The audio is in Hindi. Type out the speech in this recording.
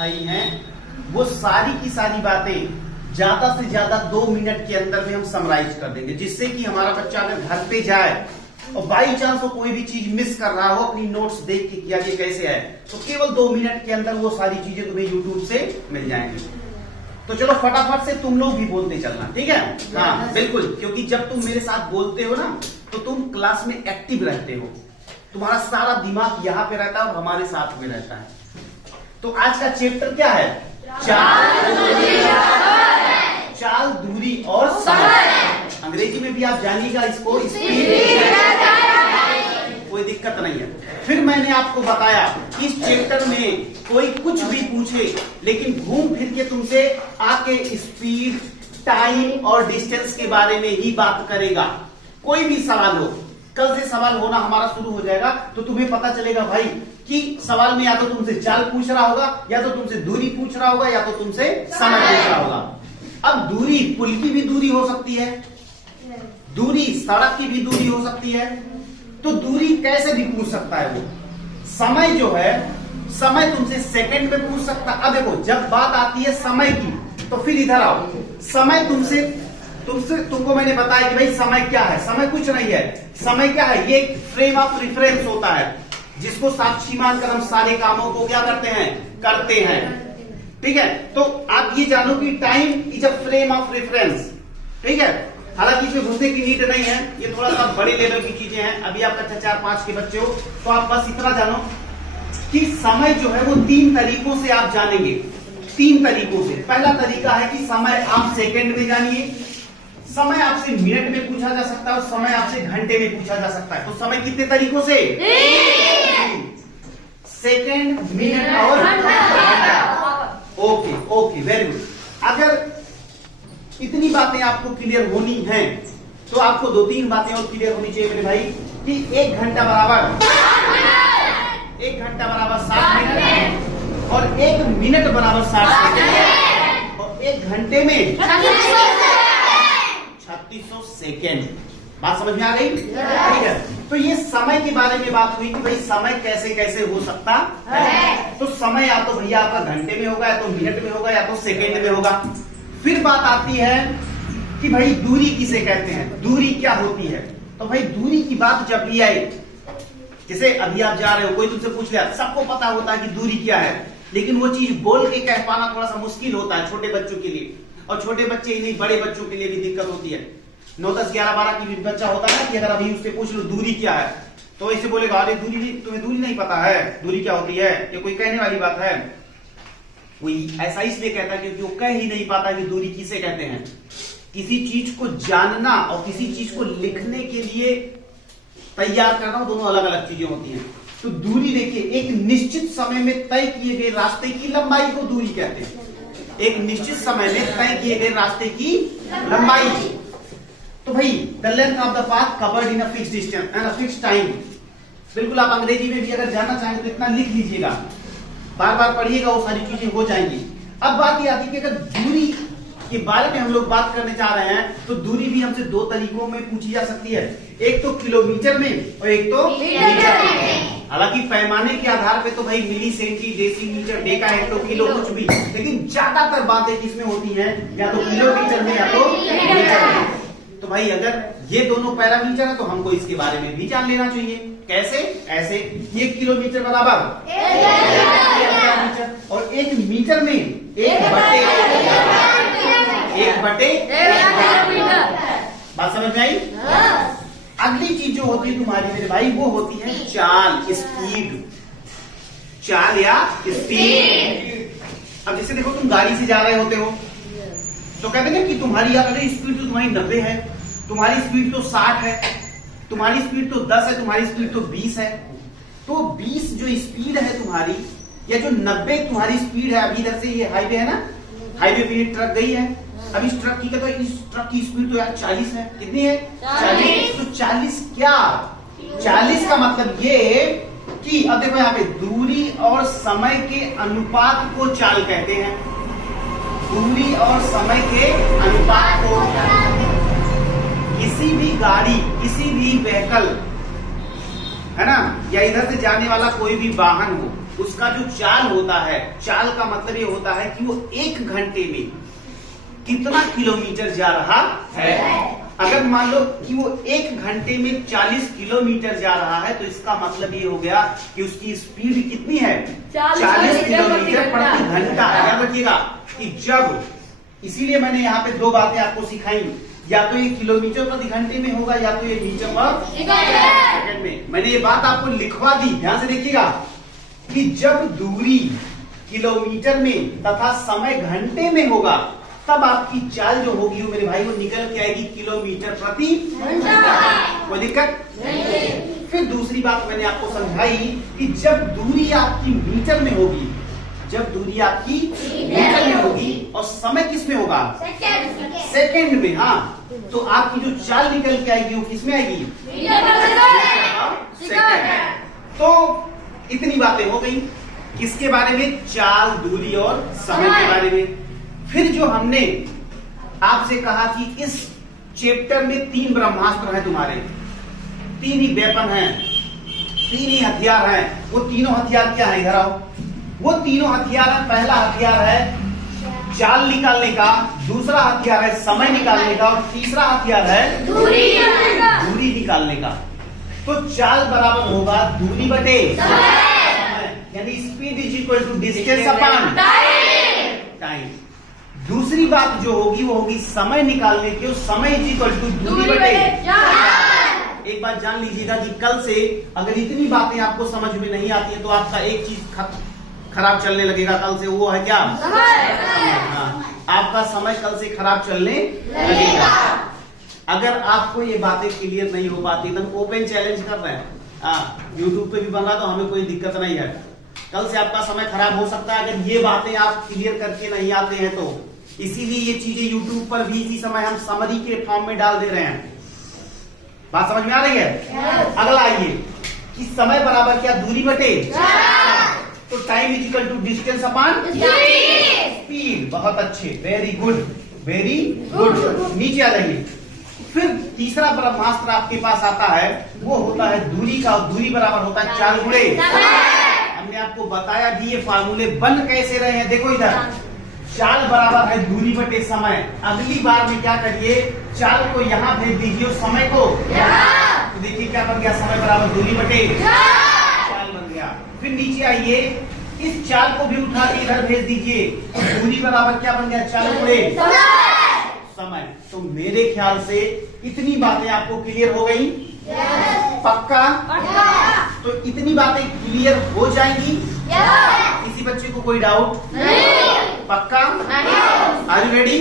सिखाई हैं वो सारी की सारी बातें ज्यादा से ज्यादा 2 मिनट के अंदर में हम समराइज कर देंगे, जिससे कि हमारा बच्चा अगर घर पे जाए और बाई चांस वो कोई भी चीज मिस कर रहा हो, अपनी नोट्स देख के किया ये कैसे है, तो केवल 2 मिनट के अंदर वो सारी चीजें तुम्हें यूट्यूब से मिल जाएंगी। तो चलो फटाफट से तुम लोग भी बोलते चलना, ठीक है? हाँ बिल्कुल, क्योंकि जब तुम मेरे साथ बोलते हो ना तो तुम क्लास में एक्टिव रहते हो, तुम्हारा सारा दिमाग यहाँ पे रहता है और हमारे साथ में रहता है। तो आज का चैप्टर क्या है? चाल, दूरी और समय। अंग्रेजी में भी आप जानिएगा इसको, कोई दिक्कत नहीं है। फिर मैंने आपको बताया इस चैप्टर में कोई कुछ भी पूछे लेकिन घूम फिर के तुमसे आके स्पीड, टाइम और डिस्टेंस के बारे में ही बात करेगा। कोई भी सवाल हो, कल से सवाल होना हमारा शुरू हो जाएगा, तो तुम्हें पता चलेगा भाई कि सवाल में या तो तुमसे चाल पूछ रहा होगा, या तो तुमसे दूरी पूछ रहा होगा, या तो तुमसे समय पूछ रहा होगा। अब दूरी पुल की भी दूरी हो सकती है, दूरी सड़क की भी दूरी हो सकती है, तो दूरी कैसे भी पूछ सकता है वो। समय जो है, समय तुमसे सेकंड में पूछ सकता। अब देखो जब बात आती है समय की तो फिर इधर आओ, समय तुमको मैंने बताया कि भाई समय क्या है। समय कुछ नहीं है, समय क्या है? ये फ्रेम ऑफ रेफरेंस होता है जिसको साक्षी मानकर हम सारे कामों को क्या करते हैं, ठीक है? तो आप ये जानो कि time is a frame of reference, ठीक है? हालांकि इसमें घुसने की नीड नहीं है, ये थोड़ा सा बड़े लेवल की चीजें हैं। अभी आप कक्षा 4-5 के बच्चे हो तो आप बस इतना जानो कि समय जो है वो 3 तरीकों से आप जानेंगे, 3 तरीकों से। पहला तरीका है कि समय आप सेकंड में जानिए, समय आपसे मिनट में पूछा जा सकता है और समय आपसे घंटे में पूछा जा सकता है। तो समय कितने तरीकों से? सेकंड, मिनट और घंटा। Okay very good. अगर इतनी बातें आपको क्लियर होनी हैं तो आपको 2-3 बातें और क्लियर होनी चाहिए मेरे भाई, कि 1 घंटा बराबर 60 मिनट और 1 मिनट बराबर 60 सेकंड और 1 घंटे में 3600 सेकेंड। बात समझ में आ गई? ठीक है। तो ये समय के बारे में बात हुई कि भाई समय कैसे कैसे हो सकता है। तो समय या तो भैया आपका घंटे में होगा, या तो मिनट में होगा, या तो सेकेंड में होगा। फिर बात आती है कि भाई दूरी किसे कहते हैं, दूरी क्या होती है। तो भाई दूरी की बात जब भी आई, जैसे अभी आप जा रहे हो, कोई तुमसे पूछ लिया, सबको पता होता है कि दूरी क्या है, लेकिन वो चीज बोल के कह पाना थोड़ा सा मुश्किल होता है छोटे बच्चों के लिए, और छोटे बच्चे ही नहीं बड़े बच्चों के लिए भी दिक्कत होती है। 9, 10, 11, 12 की भी बच्चा होता है ना, कि अगर अभी उससे पूछ लो दूरी क्या है तो ऐसे बोलेगा, अरे तुम्हें दूरी नहीं पता है, दूरी क्या होती है, ये कोई कहने वाली बात है। कोई ऐसा इसलिए कहता है क्योंकि वो कह ही नहीं पाता कि दूरी किसे कहते हैं। किसी चीज को जानना और किसी चीज को लिखने के लिए तैयार करना, दोनों अलग अलग चीजें होती हैं। तो दूरी देखिए, एक निश्चित समय में तय किए गए रास्ते की लंबाई को दूरी कहते हैं। एक निश्चित समय में तय किए गए रास्ते की लंबाई। तो भाई the length of the path covered in a fixed distance and a fixed time. बिल्कुल आप अंग्रेजी में भी अगर जानना चाहेंगे तो इतना लिख लीजिएगा, बार बार पढ़िएगा, वो सारी चीजें हो जाएंगी। अब बात ये आती है कि अगर दूरी के बारे में हम लोग बात करने जा रहे हैं तो दूरी भी हमसे 2 तरीकों में पूछी जा सकती है, एक तो किलोमीटर में और एक तो मीटर में। हालांकि पैमाने के आधार पे तो भाई milli, centi, decimetre, deca, hecto, kilo कुछ भी, लेकिन ज्यादातर बातें किसमें होती हैं, या तो किलोमीटर में या तो मीटर में। तो भाई अगर ये दोनों पैरामीटर है तो हमको इसके बारे में भी जान लेना चाहिए। कैसे? ऐसे 1 किलोमीटर बराबर 1 मीटर और 1 मीटर में 1 बटे बात समझ में आई? अगली चीज जो होती है तुम्हारी मेरे भाई, वो होती है चाल, स्पीड। चाल या स्पीड। अब जैसे देखो तुम गाड़ी से जा रहे होते हो तो कहते हैं कि तुम्हारी अगर स्पीड तो तुम्हारी 90 है, तुम्हारी स्पीड तो 60 है, तुम्हारी स्पीड तो 10 है, तुम्हारी स्पीड तो 20 है। तो 20 जो स्पीड है तुम्हारी, या जो 90 तुम्हारी स्पीड है, अभी इधर से ये हाईवे है ना, हाईवे पे ट्रक गई है, अब इस ट्रक की तो इस ट्रक की स्पीड तो यार 40 है। कितनी है? 40। तो 40 क्या? 40 का मतलब ये कि अब देखो यहाँ पे दूरी और समय के अनुपात को चाल कहते हैं। दूरी और समय के अनुपात को, किसी भी गाड़ी, किसी भी व्हीकल है ना, या इधर से जाने वाला कोई भी वाहन हो, उसका जो चाल होता है, चाल का मतलब ये होता है कि वो 1 घंटे में कितना किलोमीटर जा रहा है। अगर मान लो कि वो 1 घंटे में 40 किलोमीटर जा रहा है तो इसका मतलब ये हो गया कि उसकी स्पीड कितनी है, 40 किलोमीटर प्रति घंटा। याद रखिएगा कि जब, इसीलिए मैंने यहाँ पे 2 बातें आपको सिखाई, या तो ये किलोमीटर प्रति घंटे में होगा या तो ये मीटर पर सेकंड में। मैंने ये बात आपको लिखवा दी, ध्यान से देखिएगा कि जब दूरी किलोमीटर में तथा समय घंटे में होगा तब आपकी चाल जो होगी वो मेरे भाई वो निकल के आएगी किलोमीटर प्रति घंटा। कोई दिक्कत नहीं। फिर दूसरी बात मैंने आपको समझाई कि जब दूरी आपकी मीटर में होगी, जब दूरी आपकी मीटर में होगी और समय किस में होगा, सेकंड में। हाँ, तो आपकी जो चाल निकल के आएगी वो किस में आएगी, सेकंड। तो इतनी बातें हो गई किसके बारे में, चाल, दूरी और समय के बारे में। फिर जो हमने आपसे कहा कि इस चैप्टर में 3 ब्रह्मास्त्र हैं तुम्हारे, 3 ही वेपन हैं, 3 ही हथियार हैं। वो तीनों हथियार क्या है, इधर आओ। वो तीनों हथियार है, पहला हथियार है चाल निकालने का, दूसरा हथियार है समय निकालने का और तीसरा हथियार है दूरी निकालने का। तो चाल बराबर होगा दूरी बटे यानी speed is equal to distance upon time. दूसरी बात जो होगी वो होगी समय निकालने की, समय इज इक्वल टू दूरी बटे। एक बात जान लीजिएगा कि कल से अगर इतनी बातें आपको समझ में नहीं आती है तो आपका एक चीज खराब चलने लगेगा कल से, वो है क्या, हाँ, आपका समय कल से खराब चलने लगेगा। अगर आपको ये बातें क्लियर नहीं हो पाती तो ओपन चैलेंज कर रहे हैं, यूट्यूब पे भी बन रहा तो हमें कोई दिक्कत नहीं है। कल से आपका समय खराब हो सकता है अगर ये बातें आप क्लियर करके नहीं आते हैं तो। इसीलिए ये चीजें यूट्यूब पर भी इसी समय हम समरी के फॉर्म में डाल दे रहे हैं। बात समझ में आ रही है। अगला आइए कि समय बराबर क्या, दूरी बटे, तो time is equal to distance upon speed. बहुत अच्छे, वेरी गुड, वेरी गुड। नीचे आ जाइए। फिर तीसरा ब्रह्मास्त्र आपके पास आता है, वो होता है दूरी का, और दूरी बराबर होता है चाल गुणे। हमने आपको बताया भी ये फार्मूले बन कैसे रहे हैं। देखो इधर, चाल बराबर है दूरी बटे समय। अगली बार में क्या करिए, चाल को यहाँ भेज दीजिए और समय को तो देखिए क्या बन गया, समय बराबर दूरी बटे चाल बन गया। फिर नीचे आइए, इस चाल को भी उठा के इधर भेज दीजिए, दूरी बराबर क्या बन गया, चाल गुणे समय। तो मेरे ख्याल से इतनी बातें आपको क्लियर हो गई, पक्का? तो इतनी बातें क्लियर हो जाएंगी, किसी बच्चे को कोई डाउट? पक्का? Are you ready?